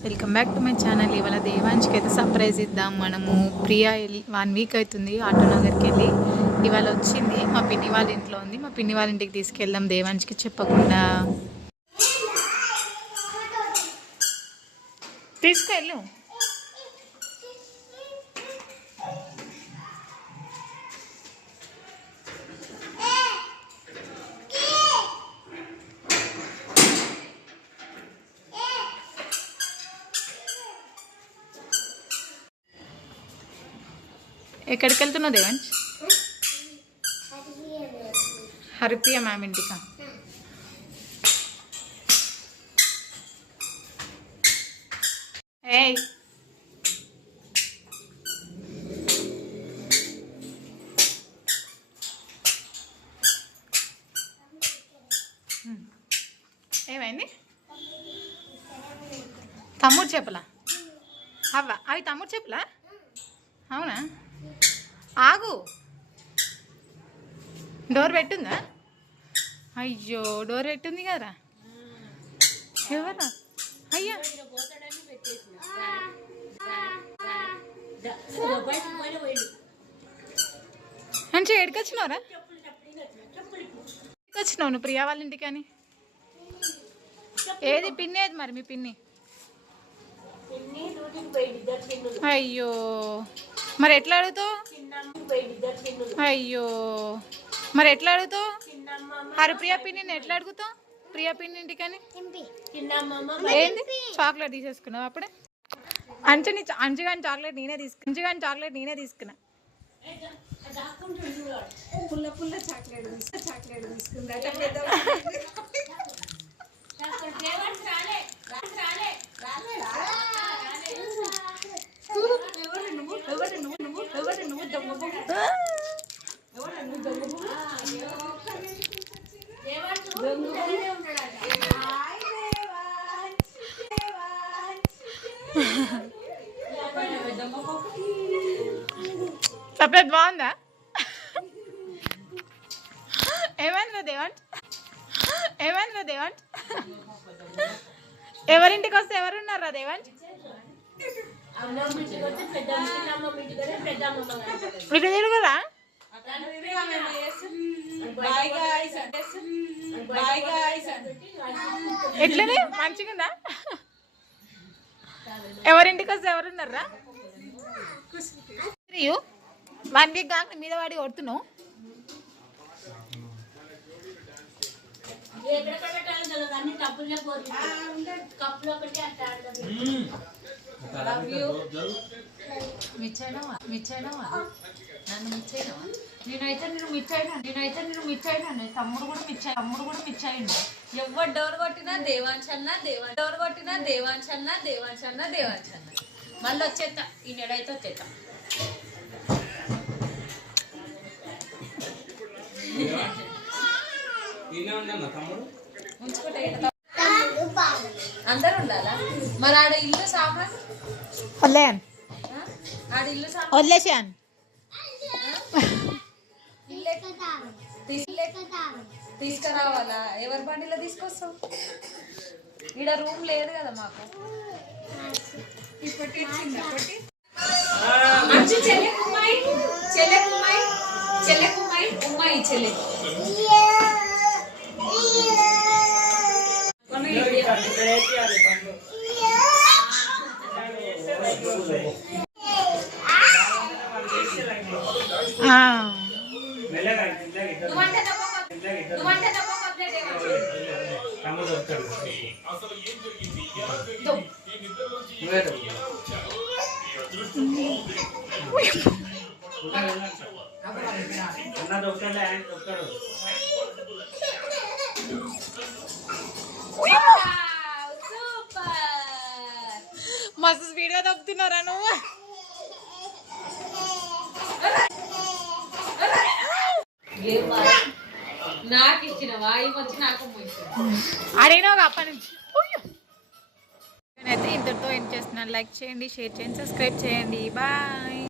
Welcome back to my channel. ఇవాళ దేవాంష్కి అయితే surprise ఇద్దాం మనము. ప్రియా 1 వీక్ అవుతుంది ఆటోనగర్కి వెళ్ళి, ఇవాళ వచ్చింది. మా పిన్ని వాళ్ళ ఇంట్లో ఉంది. మా పిన్ని వాళ్ళ ఇంటికి తీసుకెళ్దాం దేవాంష్కి చెప్పకుండా. తీసుకెళ్ళు. ఎక్కడికి వెళ్తున్నావు దేవాంశ్? హరిప్రియ మ్యామ్ ఇంటికా? ఏయ్ ఏమైంది? తమ్ముడు చెప్పలా? అవి తమ్ముడు చెప్పలా? అవునా? ఆగు, డోర్ పెట్టుందా? అయ్యో, డోర్ పెట్టుంది కదా. ఎవరా? అయ్యా, మంచిగా ఎక్కడికొచ్చినావురా? వచ్చినావు నువ్వు ప్రియా వాళ్ళ ఇంటికి అని? ఏది పిన్ని? ఏది మరి మీ పిన్ని? అయ్యో, మరి ఎట్లా అడుగుతావు? అయ్యో, మరి ఎట్లా అడుగుతావు? హరిప్రియ పిన్నిని ఎట్లా అడుగుతావు? ప్రియా పిన్ని ఇంటికని ఏంది? చాక్లెట్ తీసేసుకున్నావు అప్పుడే? అంచుగాని చాక్లెట్ నేనే తీసుకున్నా. సపరేట్ బాగుందా? ఏమైందా దేవాంట్? ఎవరింటికి వస్తే ఎవరున్నారా దేవాంట్? ఇటు తిరుగురా. ఎట్లనే మంచిగుందా? ఎవరింటికి వస్తే ఎవరున్నారా? 1 వీక్ కాక మీద వాడి కొడుతున్నావు. నేనైతే నేను మిచ్చైనా తమ్ముడు కూడా మిచ్చైండు. ఎవరు డోర్ కొట్టినా దేవాంశ్ అన్న మళ్ళీ వచ్చేస్తా. ఈ నెడైతే వచ్చేస్తా. ఉంచుకుంటే అందరు ఉండాలా? మరి ఆడ ఇల్లు సామాన్ వదిలేసాను. తీసుకురావాలా? ఎవరి బండిలో తీసుకొస్తావు? ఈడ రూమ్ లేదు కదా మాకు. మస్తు స్పీడ్గా తప్పుతున్నారా నువ్వు? నాకు ఇచ్చిన వాయి వచ్చి నాకు అడిగినావు అప్పటి నుంచి. నేనైతే ఇంతటితో ఏం చేస్తున్నాను. లైక్ చేయండి, షేర్ చేయండి, సబ్స్క్రైబ్ చేయండి. బాయ్.